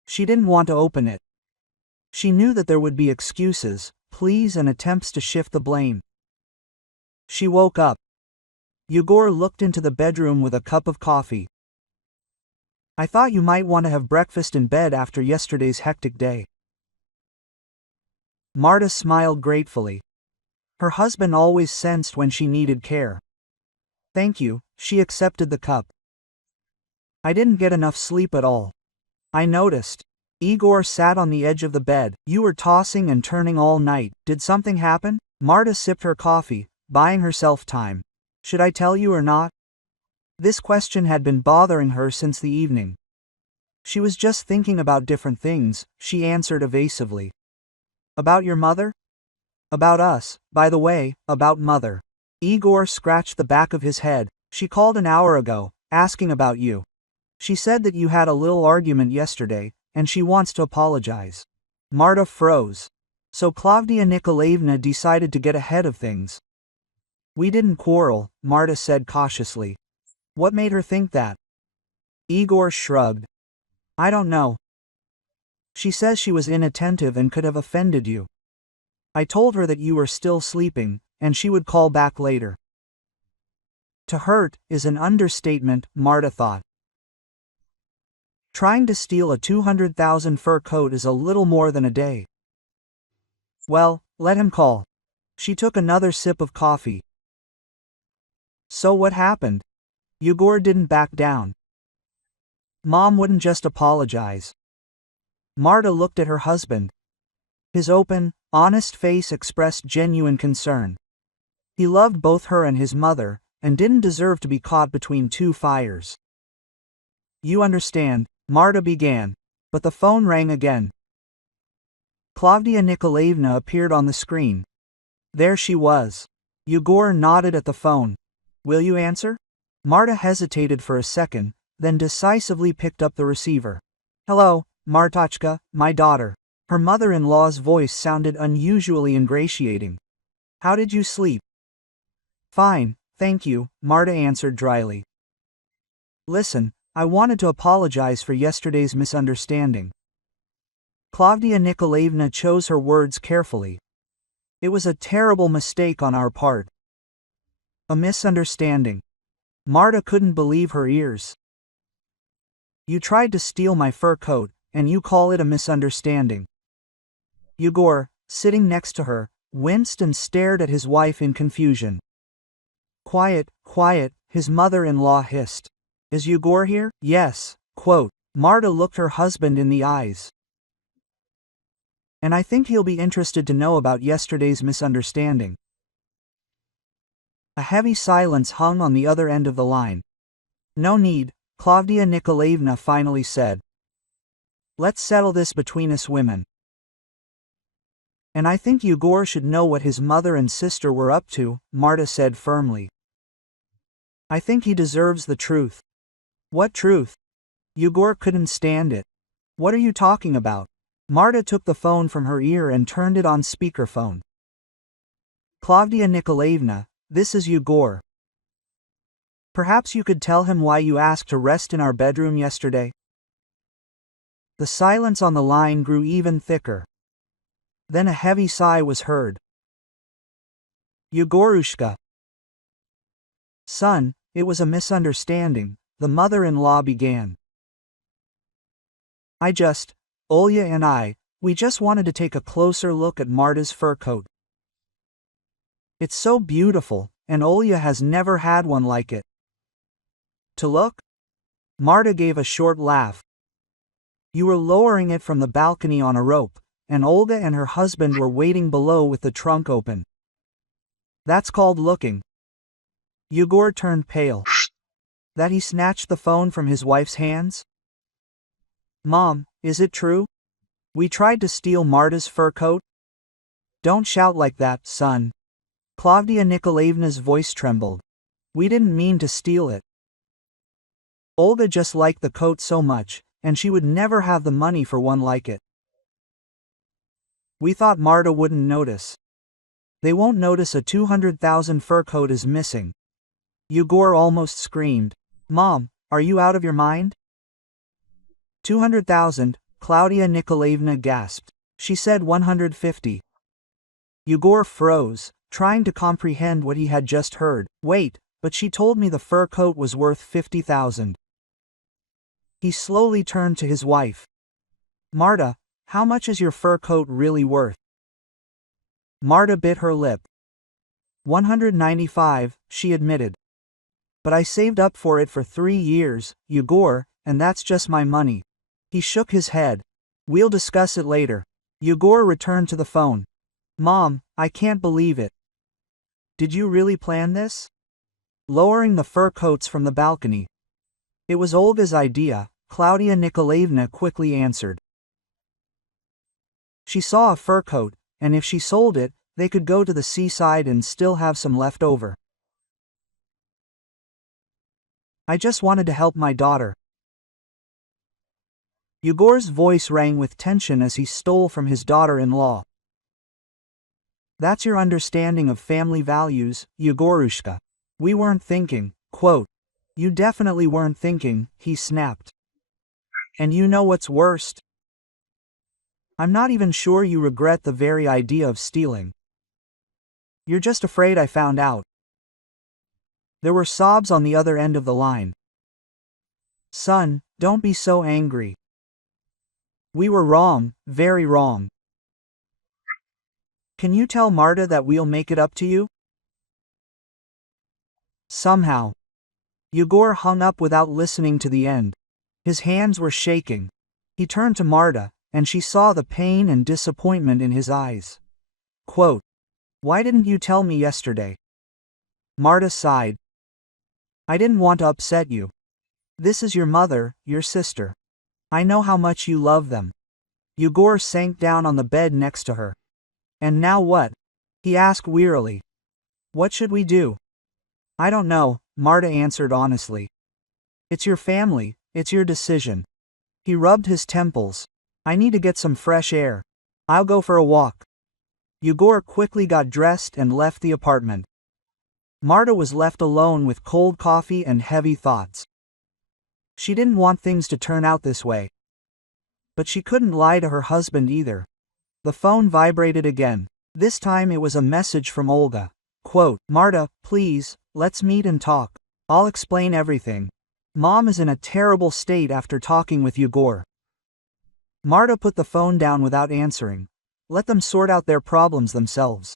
She didn't want to open it. She knew that there would be excuses, pleas and attempts to shift the blame. She woke up. Yegor looked into the bedroom with a cup of coffee. "I thought you might want to have breakfast in bed after yesterday's hectic day." Marta smiled gratefully. Her husband always sensed when she needed care. "Thank you," she accepted the cup. "I didn't get enough sleep at all. I noticed." Igor sat on the edge of the bed. "You were tossing and turning all night. Did something happen?" Marta sipped her coffee, buying herself time. "Should I tell you or not?" This question had been bothering her since the evening. "She was just thinking about different things," she answered evasively. "About your mother?" "About us, by the way, about mother." Igor scratched the back of his head. "She called an hour ago, asking about you. She said that you had a little argument yesterday, and she wants to apologize." Marta froze. So Klavdia Nikolaevna decided to get ahead of things. "We didn't quarrel," Marta said cautiously. "What made her think that?" Igor shrugged. "I don't know. She says she was inattentive and could have offended you. I told her that you were still sleeping, and she would call back later." To hurt is an understatement, Marta thought. Trying to steal a 200,000 fur coat is a little more than a day. "Well, let him call." She took another sip of coffee. "So what happened?" Yegor didn't back down. "Mom wouldn't just apologize." Marta looked at her husband. His open, honest face expressed genuine concern. He loved both her and his mother, and didn't deserve to be caught between 2 fires. "You understand," Marta began, but the phone rang again. Klavdia Nikolaevna appeared on the screen. There she was. Yegor nodded at the phone. "Will you answer?" Marta hesitated for a second, then decisively picked up the receiver. "Hello, Martochka, my daughter." Her mother-in-law's voice sounded unusually ingratiating. "How did you sleep?" "Fine, thank you," Marta answered dryly. "Listen, I wanted to apologize for yesterday's misunderstanding." Klavdia Nikolaevna chose her words carefully. "It was a terrible mistake on our part." A misunderstanding. Marta couldn't believe her ears. "You tried to steal my fur coat, and you call it a misunderstanding." Yegor, sitting next to her, winced and stared at his wife in confusion. "Quiet, quiet," his mother-in-law hissed. "Is Yegor here?" "Yes." Quote. Marta looked her husband in the eyes. "And I think he'll be interested to know about yesterday's misunderstanding." A heavy silence hung on the other end of the line. "No need," Klavdia Nikolaevna finally said. "Let's settle this between us women. And I think Yegor should know what his mother and sister were up to," Marta said firmly. "I think he deserves the truth." "What truth?" Yegor couldn't stand it. "What are you talking about?" Marta took the phone from her ear and turned it on speakerphone. "Klavdia Nikolaevna, this is Yegor. Perhaps you could tell him why you asked to rest in our bedroom yesterday?" The silence on the line grew even thicker. Then a heavy sigh was heard. "Yegorushka." "Son, it was a misunderstanding," the mother-in-law began. Olya and we just wanted to take a closer look at Marta's fur coat. It's so beautiful, and Olya has never had one like it." "To look?" Marta gave a short laugh. "You were lowering it from the balcony on a rope, and Olga and her husband were waiting below with the trunk open. That's called looking." Yegor turned pale. That he snatched the phone from his wife's hands? "Mom, is it true? We tried to steal Marta's fur coat?" "Don't shout like that, son." Klavdia Nikolaevna's voice trembled. "We didn't mean to steal it. Olga just liked the coat so much, and she would never have the money for one like it." We thought Marta wouldn't notice. They won't notice a 200,000 fur coat is missing. Yegor almost screamed. Mom, are you out of your mind? 200,000, Claudia Nikolaevna gasped. She said 150. Yegor froze, trying to comprehend what he had just heard. Wait, but she told me the fur coat was worth 50,000. He slowly turned to his wife. Marta, how much is your fur coat really worth? Marta bit her lip. 195, she admitted. But I saved up for it for 3 years, Yegor, and that's just my money. He shook his head. We'll discuss it later. Yegor returned to the phone. Mom, I can't believe it. Did you really plan this? Lowering the fur coats from the balcony. It was Olga's idea, Claudia Nikolaevna quickly answered. She saw a fur coat, and if she sold it, they could go to the seaside and still have some left over. I just wanted to help my daughter. Yegor's voice rang with tension as he stole from his daughter-in-law. That's your understanding of family values, Yegorushka. We weren't thinking, quote. You definitely weren't thinking, he snapped. And you know what's worst? I'm not even sure you regret the very idea of stealing. You're just afraid I found out. There were sobs on the other end of the line. Son, don't be so angry. We were wrong, very wrong. Can you tell Marta that we'll make it up to you? Somehow. Yegor hung up without listening to the end. His hands were shaking. He turned to Marta, and she saw the pain and disappointment in his eyes. Quote, Why didn't you tell me yesterday? Marta sighed. I didn't want to upset you. This is your mother, your sister. I know how much you love them. Yegor sank down on the bed next to her. And now what? He asked wearily. What should we do? I don't know, Marta answered honestly. It's your family, it's your decision. He rubbed his temples. I need to get some fresh air. I'll go for a walk. Yegor quickly got dressed and left the apartment. Marta was left alone with cold coffee and heavy thoughts. She didn't want things to turn out this way. But she couldn't lie to her husband either. The phone vibrated again. This time it was a message from Olga. Quote, Marta, please, let's meet and talk. I'll explain everything. Mom is in a terrible state after talking with Yegor. Marta put the phone down without answering. Let them sort out their problems themselves.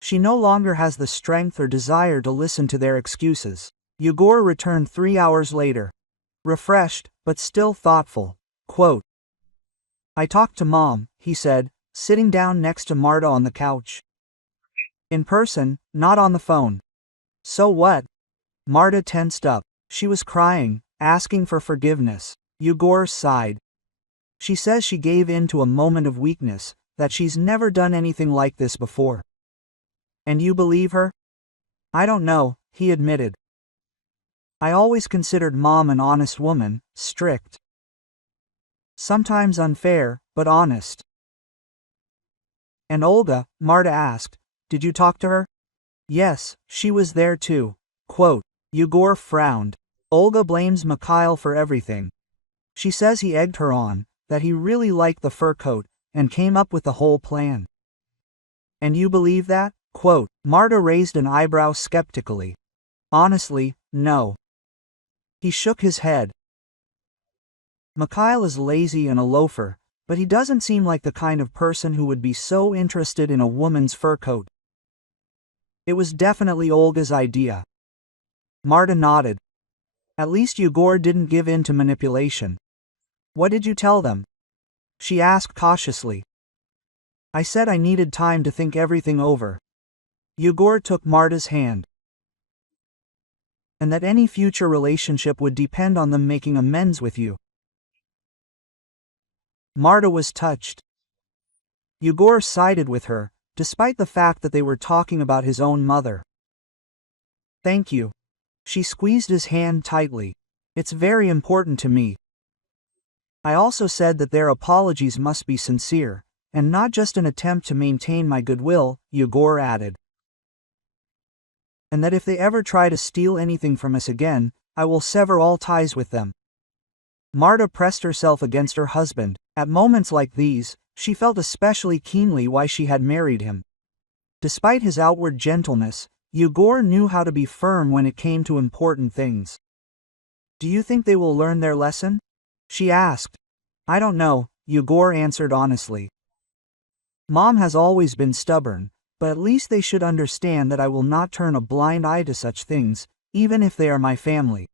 She no longer has the strength or desire to listen to their excuses. Yegor returned 3 hours later. Refreshed, but still thoughtful. Quote, I talked to Mom, he said, sitting down next to Marta on the couch. In person, not on the phone. So what? Marta tensed up. She was crying, asking for forgiveness. Yegor sighed. She says she gave in to a moment of weakness, that she's never done anything like this before. And you believe her? I don't know, he admitted. I always considered Mom an honest woman, strict. Sometimes unfair, but honest. And Olga, Marta asked, did you talk to her? Yes, she was there too. Quote, Yegor frowned. Olga blames Mikhail for everything. She says he egged her on, that he really liked the fur coat, and came up with the whole plan. And you believe that? Quote, Marta raised an eyebrow skeptically. Honestly, no. He shook his head. Mikhail is lazy and a loafer, but he doesn't seem like the kind of person who would be so interested in a woman's fur coat. It was definitely Olga's idea. Marta nodded. At least Yegor didn't give in to manipulation. What did you tell them? She asked cautiously. I said I needed time to think everything over. Yegor took Marta's hand. And that any future relationship would depend on them making amends with you. Marta was touched. Yegor sided with her, despite the fact that they were talking about his own mother. Thank you. She squeezed his hand tightly. It's very important to me. I also said that their apologies must be sincere, and not just an attempt to maintain my goodwill, Yegor added. And that if they ever try to steal anything from us again, I will sever all ties with them. Marta pressed herself against her husband. At moments like these, she felt especially keenly why she had married him. Despite his outward gentleness, Yegor knew how to be firm when it came to important things. Do you think they will learn their lesson? She asked. I don't know, Yegor answered honestly. Mom has always been stubborn, but at least they should understand that I will not turn a blind eye to such things, even if they are my family.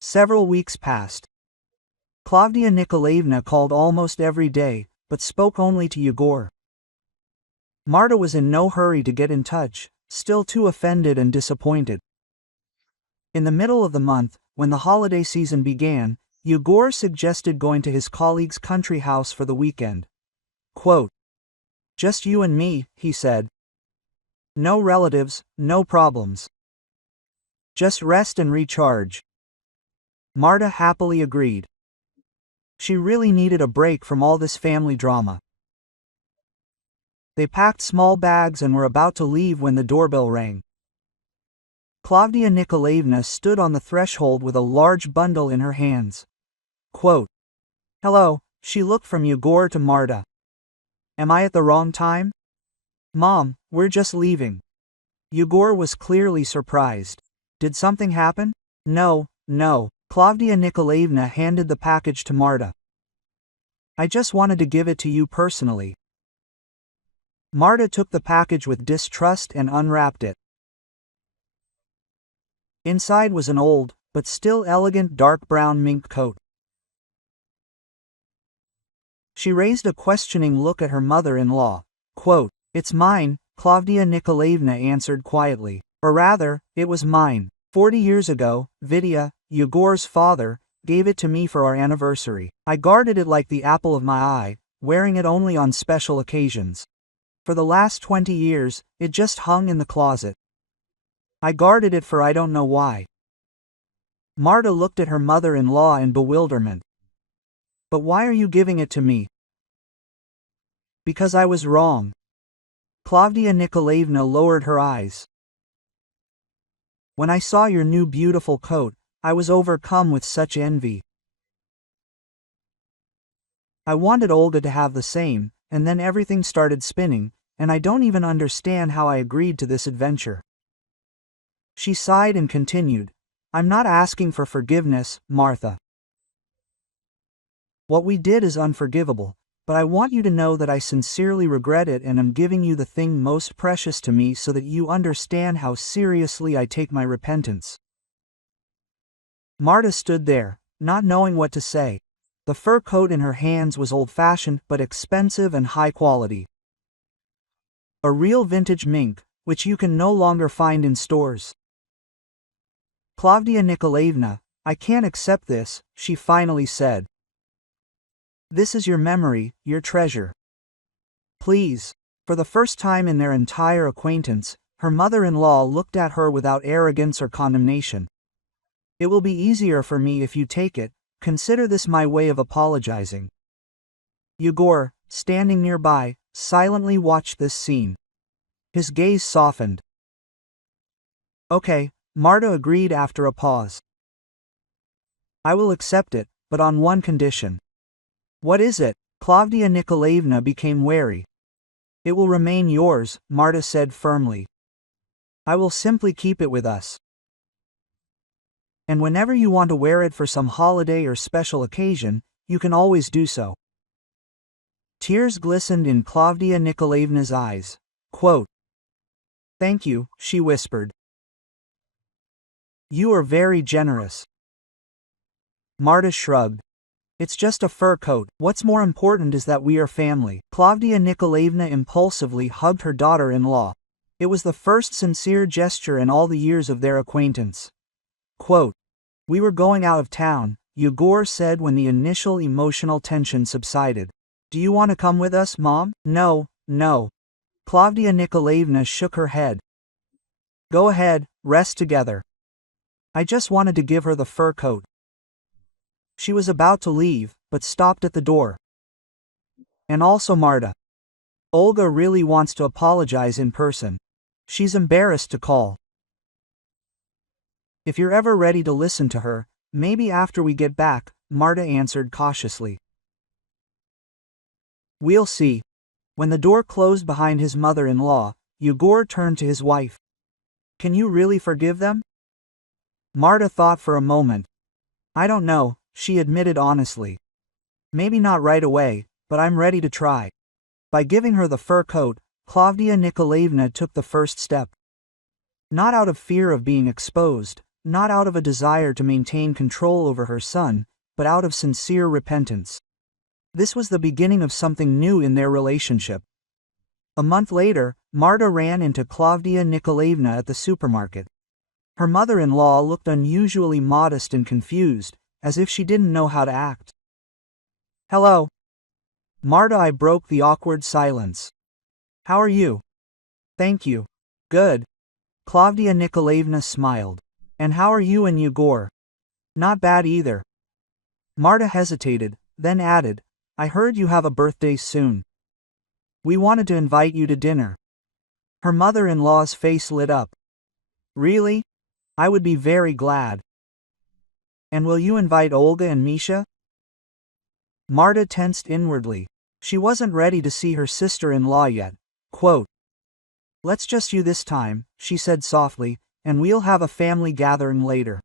Several weeks passed. Klavdia Nikolaevna called almost every day, but spoke only to Yegor. Marta was in no hurry to get in touch, still too offended and disappointed. In the middle of the month, when the holiday season began, Yegor suggested going to his colleague's country house for the weekend. Quote, just you and me, he said. No relatives, no problems. Just rest and recharge. Marta happily agreed. She really needed a break from all this family drama. They packed small bags and were about to leave when the doorbell rang. Klavdia Nikolaevna stood on the threshold with a large bundle in her hands. Quote, hello, she looked from Yegor to Marta. Am I at the wrong time? Mom, we're just leaving. Yegor was clearly surprised. Did something happen? No. Klavdia Nikolaevna handed the package to Marta. I just wanted to give it to you personally. Marta took the package with distrust and unwrapped it. Inside was an old, but still elegant dark brown mink coat. She raised a questioning look at her mother-in-law. Quote, it's mine, Klavdia Nikolaevna answered quietly. Or rather, it was mine. 40 years ago, Vidya, Yegor's father, gave it to me for our anniversary. I guarded it like the apple of my eye, wearing it only on special occasions. For the last 20 years, it just hung in the closet. I guarded it for I don't know why. Marta looked at her mother-in-law in bewilderment. But why are you giving it to me? Because I was wrong. Klavdia Nikolaevna lowered her eyes. When I saw your new beautiful coat, I was overcome with such envy. I wanted Olga to have the same, and then everything started spinning, and I don't even understand how I agreed to this adventure. She sighed and continued, I'm not asking for forgiveness, Martha. What we did is unforgivable, but I want you to know that I sincerely regret it and am giving you the thing most precious to me so that you understand how seriously I take my repentance. Marta stood there, not knowing what to say. The fur coat in her hands was old-fashioned but expensive and high quality. A real vintage mink, which you can no longer find in stores. Klavdia Nikolaevna, I can't accept this, she finally said. This is your memory, your treasure. Please. For the first time in their entire acquaintance, her mother-in-law looked at her without arrogance or condemnation. It will be easier for me if you take it, consider this my way of apologizing. Yegor, standing nearby, silently watched this scene. His gaze softened. Okay, Marta agreed after a pause. I will accept it, but on one condition. What is it? Klavdia Nikolaevna became wary. It will remain yours, Marta said firmly. I will simply keep it with us. And whenever you want to wear it for some holiday or special occasion, you can always do so. Tears glistened in Klavdia Nikolaevna's eyes. Quote, thank you, she whispered. You are very generous. Marta shrugged. It's just a fur coat. What's more important is that we are family. Klavdia Nikolaevna impulsively hugged her daughter-in-law. It was the first sincere gesture in all the years of their acquaintance. Quote, we were going out of town, Yegor said when the initial emotional tension subsided. Do you want to come with us, Mom? No. Klavdia Nikolaevna shook her head. Go ahead, rest together. I just wanted to give her the fur coat. She was about to leave, but stopped at the door. And also Marta. Olga really wants to apologize in person. She's embarrassed to call. If you're ever ready to listen to her, maybe after we get back, Marta answered cautiously. We'll see. When the door closed behind his mother-in-law, Yegor turned to his wife. Can you really forgive them? Marta thought for a moment. I don't know, she admitted honestly. Maybe not right away, but I'm ready to try. By giving her the fur coat, Klavdia Nikolaevna took the first step. Not out of fear of being exposed, not out of a desire to maintain control over her son, but out of sincere repentance. This was the beginning of something new in their relationship. A month later, Marta ran into Klavdia Nikolaevna at the supermarket. Her mother-in-law looked unusually modest and confused, as if she didn't know how to act. Hello. Marta, I broke the awkward silence. How are you? Thank you. Good. Klavdia Nikolaevna smiled. And how are you and Yegor? Not bad either. Marta hesitated, then added, I heard you have a birthday soon. We wanted to invite you to dinner. Her mother-in-law's face lit up. Really? I would be very glad. And will you invite Olga and Misha? Marta tensed inwardly. She wasn't ready to see her sister-in-law yet. Quote, Let's just you this time, she said softly, and we'll have a family gathering later.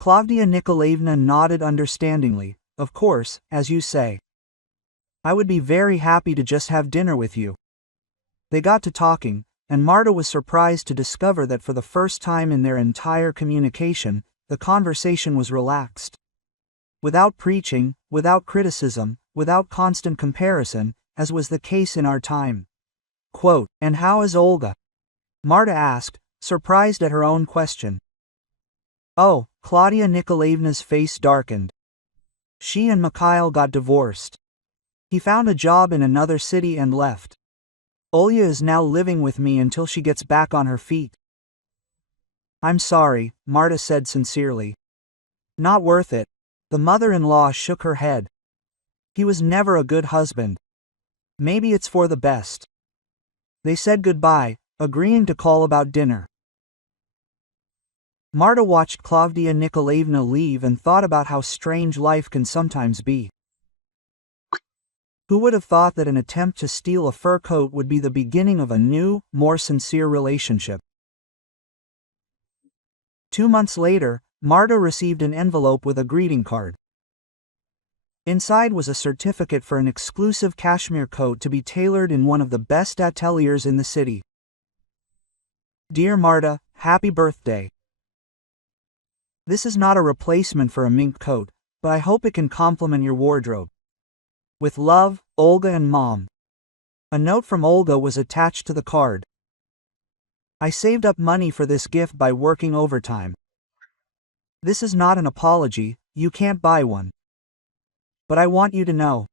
Klavdia Nikolaevna nodded understandingly. Of course, as you say. I would be very happy to just have dinner with you. They got to talking, and Marta was surprised to discover that for the first time in their entire communication, the conversation was relaxed. Without preaching, without criticism, without constant comparison, as was the case in our time. Quote, And how is Olga? Marta asked, surprised at her own question. Oh, Klavdia Nikolaevna's face darkened. She and Mikhail got divorced. He found a job in another city and left. Olya is now living with me until she gets back on her feet. I'm sorry, Marta said sincerely. Not worth it. The mother-in-law shook her head. He was never a good husband. Maybe it's for the best. They said goodbye, agreeing to call about dinner. Marta watched Klavdia Nikolaevna leave and thought about how strange life can sometimes be. Who would have thought that an attempt to steal a fur coat would be the beginning of a new, more sincere relationship? 2 months later, Marta received an envelope with a greeting card. Inside was a certificate for an exclusive cashmere coat to be tailored in one of the best ateliers in the city. Dear Marta, happy birthday. This is not a replacement for a mink coat, but I hope it can complement your wardrobe. With love, Olga and Mom. A note from Olga was attached to the card. I saved up money for this gift by working overtime. This is not an apology, you can't buy one. But I want you to know.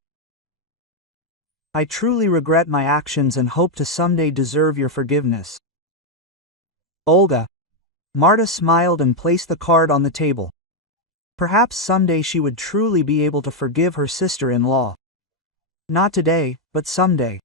I truly regret my actions and hope to someday deserve your forgiveness. Olga. Marta smiled and placed the card on the table. Perhaps someday she would truly be able to forgive her sister-in-law. Not today, but someday.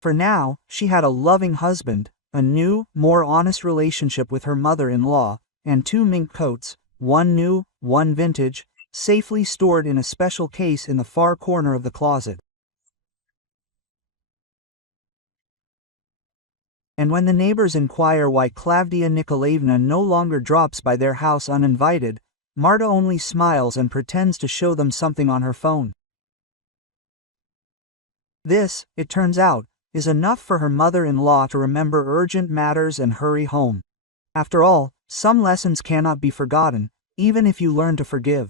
For now, she had a loving husband, a new, more honest relationship with her mother-in-law, and 2 mink coats, one new, one vintage, safely stored in a special case in the far corner of the closet. And when the neighbors inquire why Klavdia Nikolaevna no longer drops by their house uninvited, Marta only smiles and pretends to show them something on her phone. This, it turns out, is enough for her mother-in-law to remember urgent matters and hurry home. After all, some lessons cannot be forgotten, even if you learn to forgive.